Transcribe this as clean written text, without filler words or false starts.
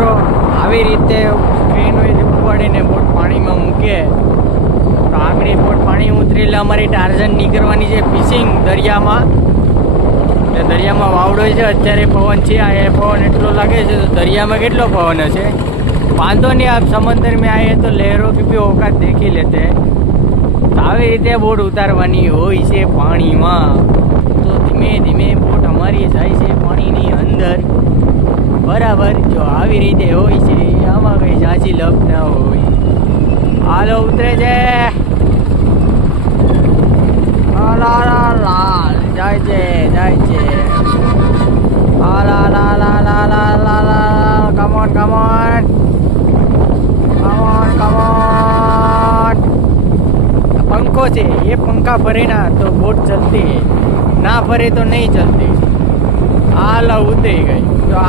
મિત્રો આવી રીતે ક્રેન હોય ઉપાડીને બોટ પાણીમાં મૂકે તો આગળ બોટ પાણી ઉતરી એટલે અમારી ટાર્ઝન નીકળવાની છે ફિશિંગ દરિયામાં. એટલે દરિયામાં વાવડો છે અત્યારે પવન છે. આ પવન એટલો લાગે છે તો દરિયામાં કેટલો પવન હશે. વાંધો નહીં, આપ સમંદર में आए तो लहरों की भी औकात देखी लेते हैं. તો આવી રીતે બોટ ઉતારવાની હોય છે પાણીમાં. તો ધીમે ધીમે બોટ અમારી જાય છે પાણીની અંદર. બરાબર, જો આવી રીતે હોય છે આમાં કઈ ઝાઝી લપ ના હોય. હાલો ઉતરે છે, જાય છે જાય છે. Come on come on come on come on. पंखो से ये पंखा भरे ना तो बोट चलती है, ना भरे तो नहीं चलती. हाल उतरी गई.